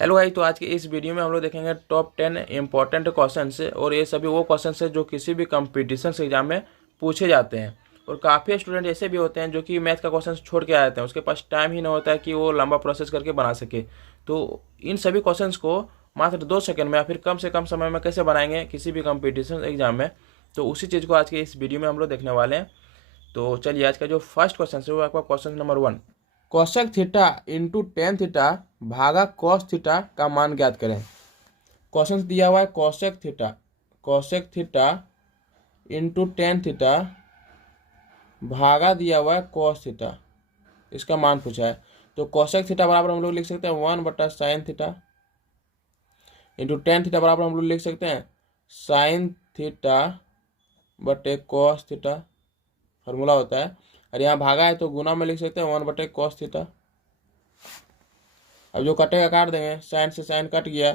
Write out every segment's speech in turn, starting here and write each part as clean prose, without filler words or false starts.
Hello भाई, तो आज के इस वीडियो में हम लोग देखेंगे टॉप 10 इम्पॉर्टेंट क्वेश्चंस और ये सभी वो क्वेश्चंस है जो किसी भी कंपटीशन एग्जाम में पूछे जाते हैं। और काफ़ी स्टूडेंट ऐसे भी होते हैं जो कि मैथ का क्वेश्चन छोड़ के आ जाते हैं, उसके पास टाइम ही नहीं होता है कि वो लंबा प्रोसेस करके बना सके। तो इन सभी क्वेश्चंस को मात्र 2 सेकंड में या फिर कम से कम समय में कैसे बनाएंगे किसी भी कंपटीशन एग्जाम में, तो उसी चीज़ को आज के इस वीडियो में हम लोग देखने वाले हैं। तो चलिए, आज का जो फर्स्ट क्वेश्चन है वो आपका question number 1। Cosec theta into tan theta भागा कॉस थीटा का मान ज्ञात करें। क्वेश्चन दिया हुआ है cosec theta into tan theta भागा दिया हुआ है कॉस थीटा, इसका मान पूछा है। तो कोसेक थीटा बराबर हम लोग लिख सकते हैं 1/sin theta into tan theta बराबर हम लोग लिख सकते हैं साइन थीटा बटे कॉस थीटा, फॉर्मूला होता है। और यहाँ भागा है तो गुना में लिख सकते हैं 1/cos थीटा। अब जो कटेगा काट देंगे, साइन से साइन कट गया।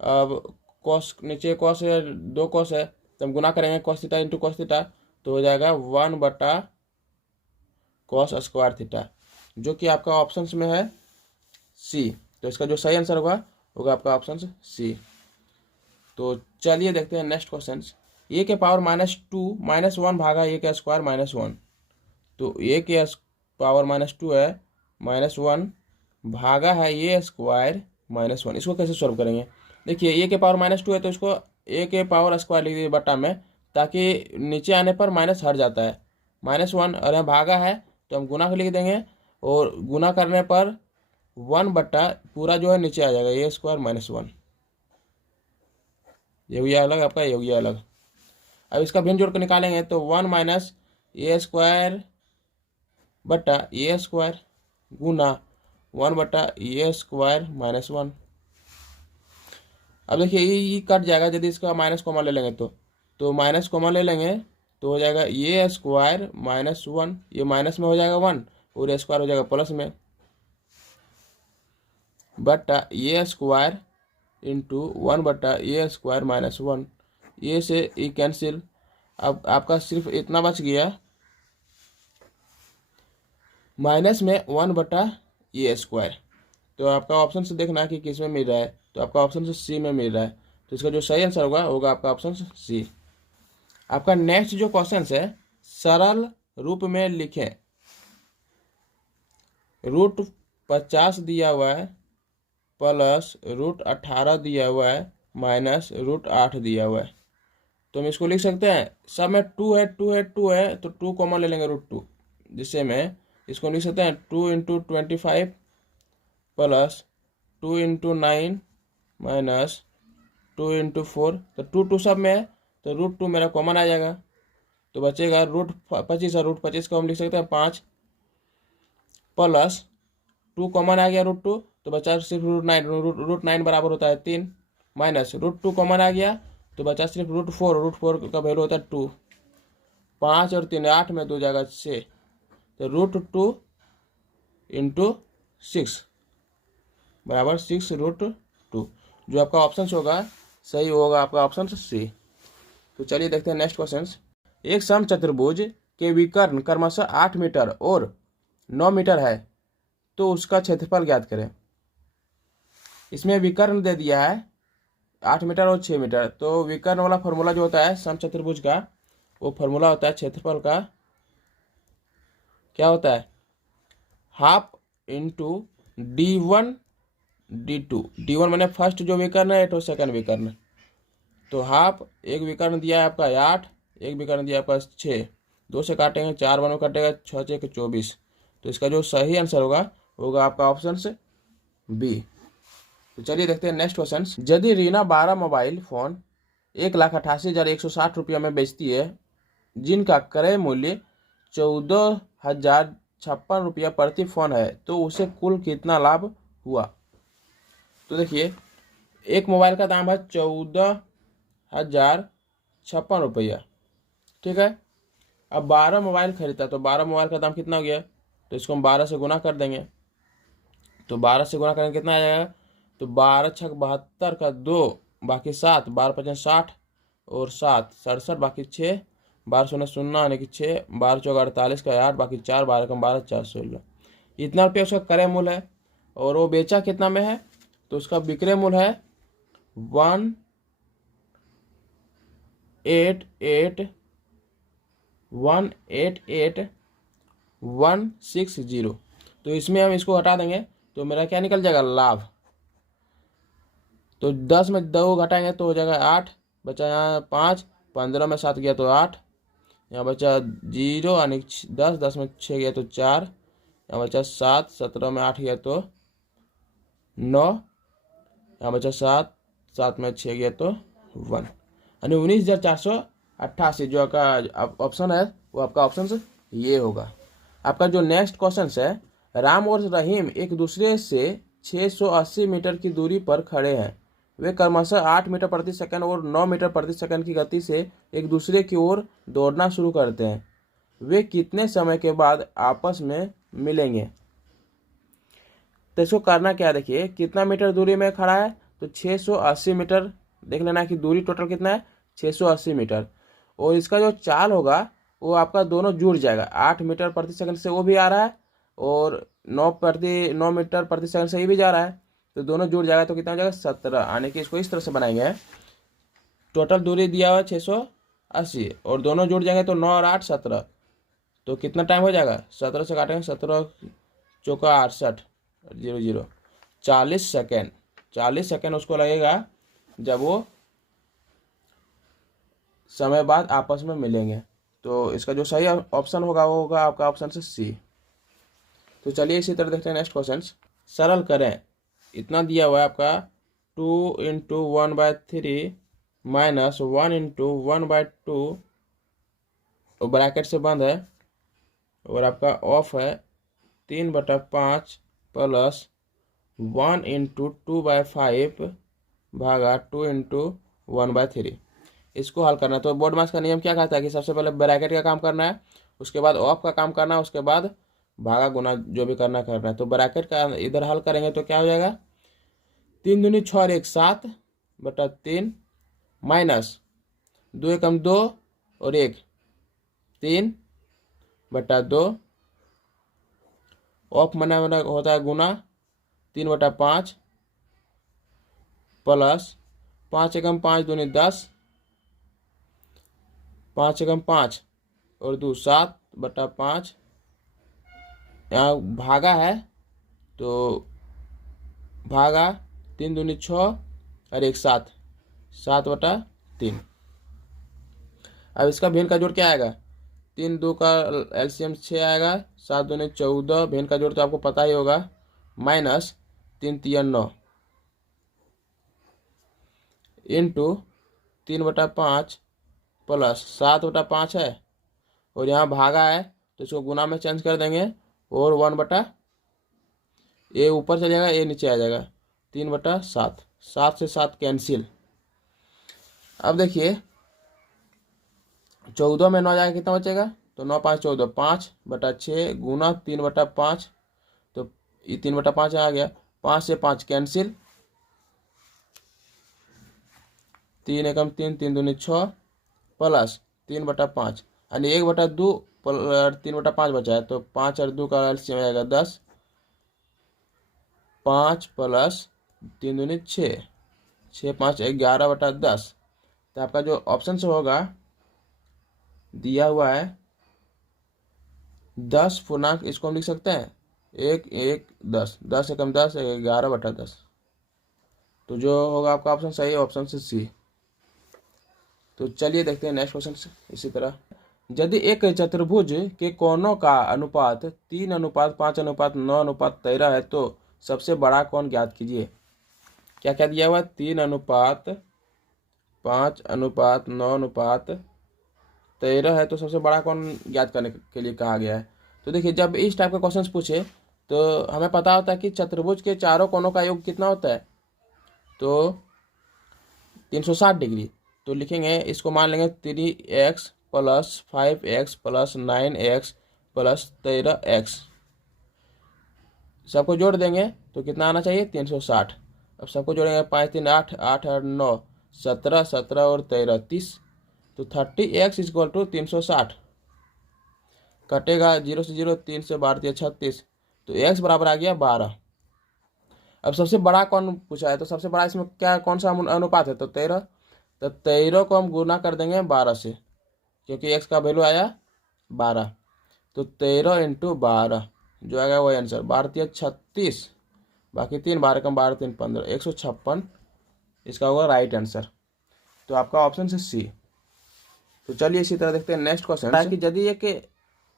अब कॉस नीचे कॉस है, 2 कॉस है, तो हम गुना करेंगे cos theta into cos theta, तो हो जाएगा 1/cos² थीटा, जो कि आपका ऑप्शन में है सी। तो इसका जो सही आंसर होगा आपका ऑप्शन सी। तो चलिए देखते हैं नेक्स्ट क्वेश्चन। ए के पावर -2 -1 भागा ए के स्क्वायर -1। तो ए के पावर -2 है, -1 भागा है ए स्क्वायर -1। इसको कैसे सॉल्व करेंगे? देखिए, ए के पावर -2 है तो इसको ए के पावर स्क्वायर लिख दीजिए बटा में, ताकि नीचे आने पर माइनस हट जाता है। -1 और यहाँ भागा है तो हम गुना को लिख देंगे, और गुना करने पर 1 बटा पूरा जो है नीचे आ जाएगा ए स्क्वायर -1। ये हुआ अलग, आपका ये हुआ अलग। अब इसका भिन्न जोड़ कर निकालेंगे तो 1 माइनस ए स्क्वायर बटा ए स्क्वायर गुना 1/ए² -1। अब देखिए ये कट जाएगा यदि इसका माइनस कॉमन ले लेंगे तो माइनस कॉमन ले लेंगे तो हो जाएगा ए² -1। ये माइनस में हो जाएगा 1 और ए स्क्वायर हो जाएगा प्लस में, बटा ए² इंटू 1/ए² -1। ये से ये कैंसिल। अब आपका सिर्फ इतना बच गया, माइनस में 1/ए²। तो आपका ऑप्शन से देखना कि किस में मिल रहा है, तो आपका ऑप्शन से सी में मिल रहा है। तो इसका जो सही आंसर होगा आपका ऑप्शन सी। आपका नेक्स्ट जो क्वेश्चन है, सरल रूप में लिखें। √50 दिया हुआ है प्लस √18 दिया हुआ है माइनस √8 दिया हुआ है। तो हम इसको लिख सकते हैं, सब में 2 है तो 2 कॉमन ले लेंगे √2, जिससे में इसको लिख सकते हैं 2 × 25 प्लस 2 × 9 माइनस 2 × 4। तो 2 सब में है तो √2 मेरा कॉमन आ जाएगा, तो बचेगा √25 और √25 को हम लिख सकते हैं 5 प्लस 2 कॉमन आ गया √2 तो बचा सिर्फ √9 बराबर होता है 3 माइनस √2 कॉमन आ गया तो बचा सिर्फ √4 का वैल्यू होता है 2। 5 और 3 8 में 2 जाएगा 6, तो √2 × 6 बराबर 6√2। जो आपका ऑप्शन होगा सही होगा आपका ऑप्शन सी। तो चलिए देखते हैं नेक्स्ट क्वेश्चन। एक समचतुर्भुज के विकर्ण क्रमशः 8 मीटर और 9 मीटर है, तो उसका क्षेत्रफल ज्ञात करें। इसमें विकर्ण दे दिया है 8 मीटर और 6 मीटर। तो विकर्ण वाला फॉर्मूला जो होता है समचतुर्भुज का, वो फॉर्मूला होता है क्षेत्रफल का, क्या होता है, half into d1 d2। d1 मैंने फर्स्ट जो विकर्ण है तो सेकंड विकर्ण। तो हाफ, एक विकर्ण दिया है आपका 8, एक विकर्ण दिया है आपका 6, 2 से काटेंगे 4 बनो कटेगा 6 × 6 = 24। तो इसका जो सही आंसर होगा आपका ऑप्शन से बी। तो चलिए देखते हैं नेक्स्ट क्वेश्चन। यदि रीना 12 मोबाइल फोन 1,88,160 रुपया में बेचती है, जिनका क्रय मूल्य 14,056 रुपया प्रति फोन है, तो उसे कुल कितना लाभ हुआ? तो देखिए, एक मोबाइल का दाम है 14,056 रुपया, ठीक है। अब 12 मोबाइल खरीदा तो 12 मोबाइल का दाम कितना हो गया, तो इसको हम 12 से गुना कर देंगे। तो 12 से गुना करेंगे कितना आ जाएगा, तो 12 × 6 = 72 का 2 बाकी 7, 12 × 5 = 60 और 7 67 बाकी 6, 12 0 0 यानी कि 6, 12 × 4 = 48 का 8 बाकी 4, 12 × 12 = 4 16। इतना रुपया उसका क्रय मूल्य है। और वो बेचा कितना में है, तो उसका विक्रय मूल्य है 188,160। तो इसमें हम इसको हटा देंगे तो मेरा क्या निकल जाएगा, लाभ। तो 10 में 2 घटाएंगे तो हो जाएगा 8, बचा यहाँ 5, 15 में 7 गया तो 8, यहाँ बचा 0 यानी 10, 10 में 6 गया तो 4, यहाँ बचा 7, 17 में 8 गया तो 9, यहाँ बचा 7, 7 में 6 गया तो 1, यानी 19,488 जो आपका ऑप्शन है वो आपका ऑप्शन ये होगा। आपका जो नेक्स्ट क्वेश्चन है, राम और रहीम एक दूसरे से 680 मीटर की दूरी पर खड़े हैं। वे क्रमशः 8 मीटर प्रति सेकंड और 9 मीटर प्रति सेकंड की गति से एक दूसरे की ओर दौड़ना शुरू करते हैं। वे कितने समय के बाद आपस में मिलेंगे? तो इसको करना क्या, देखिए कितना मीटर दूरी में खड़ा है तो 680 मीटर, देख लेना कि दूरी टोटल कितना है 680 मीटर। और इसका जो चाल होगा वो आपका दोनों जुड़ जाएगा, 8 मीटर प्रति सेकंड से वो भी आ रहा है और 9 मीटर प्रति सेकंड से ये भी जा रहा है, तो दोनों जुड़ जाएगा तो कितना हो जाएगा 17। आने के इसको इस तरह से बनाएंगे, टोटल दूरी दिया हुआ है 680 और दोनों जुड़ जाएंगे तो 9 और 8 17, तो कितना टाइम हो जाएगा, 17 से काटेंगे 17 चौका 68 00 40 सेकेंड। 40 सेकेंड उसको लगेगा जब वो समय बाद आपस में मिलेंगे। तो इसका जो सही ऑप्शन होगा वो होगा आपका ऑप्शन से सी। तो चलिए इसी तरह देखते हैं नेक्स्ट क्वेश्चन। सरल करें, इतना दिया हुआ है आपका 2 × 1/3 माइनस 1 × 1/2 ब्रैकेट से बंद है और आपका ऑफ है 3/5 प्लस 1 × 2/5 भागा 2 × 1/3। इसको हल करना है। तो बोर्ड मास का नियम क्या कहता है कि सबसे पहले ब्रैकेट का काम करना है, उसके बाद ऑफ का काम करना है, उसके बाद भागा गुना जो भी करना है। तो ब्रैकेट का इधर हल करेंगे तो क्या हो जाएगा, 3 दूनी 6 और 1 7/3 माइनस 2 एकम 2 और 1 3/2 ऑफ मना होता है गुना 3/5 प्लस 5 एकम 5 दूनी 10 5 एकम 5 और 2 7/5, यहाँ भागा है तो भागा 3 दूनी 6 और 1 7/3। अब इसका भिन्न का जोड़ क्या आएगा, 3 2 का एलसीएम 6 आएगा, 7 दूनी 14, भिन्न का जोड़ तो आपको पता ही होगा, माइनस 3 3 9 इंटू 3/5 प्लस 7/5 है और यहाँ भागा है तो इसको गुना में चेंज कर देंगे और 1 ये ऊपर चलेगा ये नीचे आ जाएगा 3/7, 7 से 7 कैंसिल। अब देखिए 14 में 9 जाएगा कितना बचेगा, तो 9 5 14, 5/6 गुना 3/5, तो ये 3/5 आ गया, 5 से 5 कैंसिल, 3 एकम 3 3 दूनी 6 प्लस 3/5 यानी 1/2 3/5 बचा है, तो 5 और 2 का एलसीएम आएगा 10, 5 प्लस 3 दूनी 6, 6 5 11/10। तो आपका जो ऑप्शन से होगा दिया हुआ है 10 पूर्णांक, इसको हम लिख सकते हैं 1 1 10, 10 एकम 10 11/10। तो जो होगा आपका ऑप्शन सही है ऑप्शन से सी। तो चलिए देखते हैं नेक्स्ट क्वेश्चन से इसी तरह। यदि एक चतुर्भुज के कोणों का अनुपात 3:5:9:13 है तो सबसे बड़ा कोण ज्ञात कीजिए। क्या क्या दिया हुआ है, 3:5:9:13 है तो सबसे बड़ा कोण ज्ञात करने के लिए कहा गया है। तो देखिए जब इस टाइप का क्वेश्चन पूछे तो हमें पता होता है कि चतुर्भुज के चारों कोणों का योग कितना होता है, तो 360 डिग्री। तो लिखेंगे इसको, मान लेंगे 3x plus 5x plus 9x plus 13x, सबको जोड़ देंगे तो कितना आना चाहिए 360। अब सबको जोड़ेंगे 5 3 8 8 और 9 17 17 और 13 30, तो 30x इक्वल टू 360 कटेगा 0 से 0, 3 से 12 36, तो x बराबर आ गया 12। अब सबसे बड़ा कौन पूछा है, तो सबसे बड़ा इसमें क्या कौन सा अनुपात है, तो 13। तो 13 को हम गुना कर देंगे 12 से, क्योंकि एक्स का वैल्यू आया 12। तो 13 इंटू 12 जो आएगा वही आंसर, 12×3 = 36, बाकी 3 12 कम 12×3 = 15, 156 इसका होगा राइट आंसर। तो आपका ऑप्शन है सी। तो चलिए इसी तरह देखते हैं नेक्स्ट क्वेश्चन कि यदि एक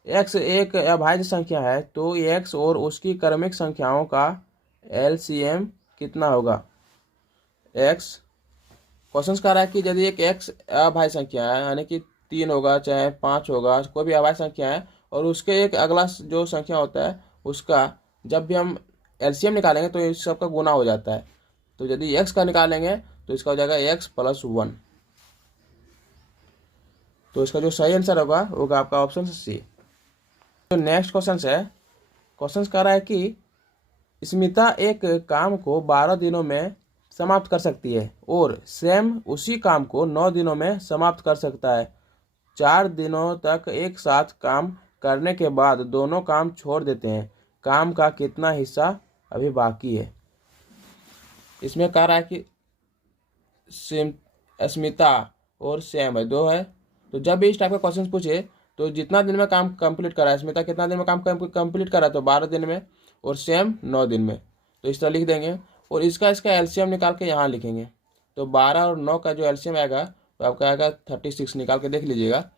एक्स एक अभाज्य संख्या है तो एक्स और उसकी क्रमिक संख्याओं का एलसीएम कितना होगा। एक्स क्वेश्चन कह रहा है कि यदि एक एक्स अभाज्य संख्या है, यानी कि 3 होगा चाहे 5 होगा, कोई भी अभाज्य संख्या है, और उसके एक अगला जो संख्या होता है उसका जब भी हम एलसीएम निकालेंगे तो इस सब का गुना हो जाता है। तो यदि एक्स का निकालेंगे तो इसका हो जाएगा x + 1। तो इसका जो सही आंसर होगा आपका ऑप्शन सी। तो नेक्स्ट क्वेश्चन है, क्वेश्चन कह रहा है कि स्मिता एक काम को 12 दिनों में समाप्त कर सकती है और सैम उसी काम को 9 दिनों में समाप्त कर सकता है। 4 दिनों तक एक साथ काम करने के बाद दोनों काम छोड़ देते हैं, काम का कितना हिस्सा अभी बाकी है। इसमें कह रहा है कि स्मिता और सैम है, दो है। तो जब भी इस टाइप का क्वेश्चन पूछे तो जितना दिन में काम कंप्लीट करा है, स्मिता कितना दिन में काम कंप्लीट करा है, तो 12 दिन में, और सैम 9 दिन में। तो इस तरह लिख देंगे और इसका एलसीएम निकाल के यहाँ लिखेंगे। तो 12 और 9 का जो एलसीएम आएगा तो आपका आएगा 36, निकाल के देख लीजिएगा।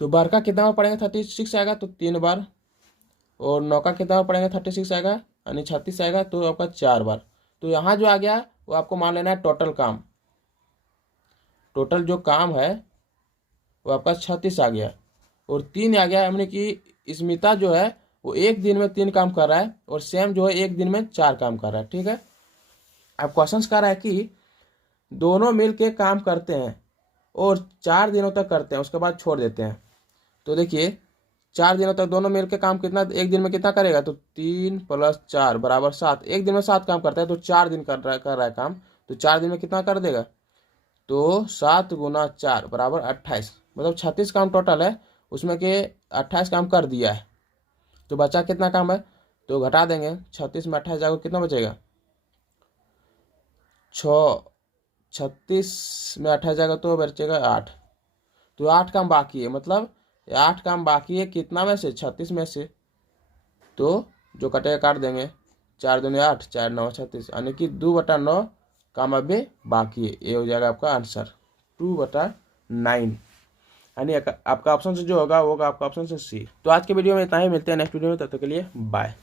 तो 12 का कितना बार पढ़ेंगे 36 आएगा, तो 3 बार, और 9 का कितना बार पढ़ेंगे 36 आएगा, यानी 36 आएगा, तो आपका 4 बार। तो यहाँ जो आ गया वो आपको मान लेना है टोटल काम, टोटल जो काम है वो आपका 36 आ गया, और 3 आ गया, यानी कि स्मिता जो है वो एक दिन में 3 काम कर रहा है और सैम जो है एक दिन में 4 काम कर रहा है। ठीक है। अब क्वेश्चन कह रहा है कि दोनों मिल के काम करते हैं और 4 दिनों तक करते हैं, उसके बाद छोड़ देते हैं। तो देखिए 4 दिनों तक दोनों मिल के काम कितना, एक दिन में कितना करेगा, तो 3 + 4 = 7। एक दिन में 7 काम करता है तो 4 दिन कर रहा है काम, तो 4 दिन में कितना कर देगा, तो 7 × 4 = 28, मतलब 36 काम टोटल है, उसमें के 28 काम कर दिया है। तो बचा कितना काम है, तो घटा देंगे, 36 में 28 जाएगा, कितना बचेगा, 36 में 28 जाएगा तो बचेगा 8। तो 8 काम बाकी है, मतलब 8 काम बाकी है कितना में से, 36 में से। तो जो कटेगा काट देंगे, 4 दूनी 8, 4 9 36, यानी कि 2/9 काम अभी बाकी है। ये हो जाएगा आपका आंसर 2/9, यानी आपका ऑप्शन से जो होगा आपका ऑप्शन से सी। तो आज के वीडियो में इतना ही, मिलते हैं नेक्स्ट वीडियो में, तब तक के लिए बाय।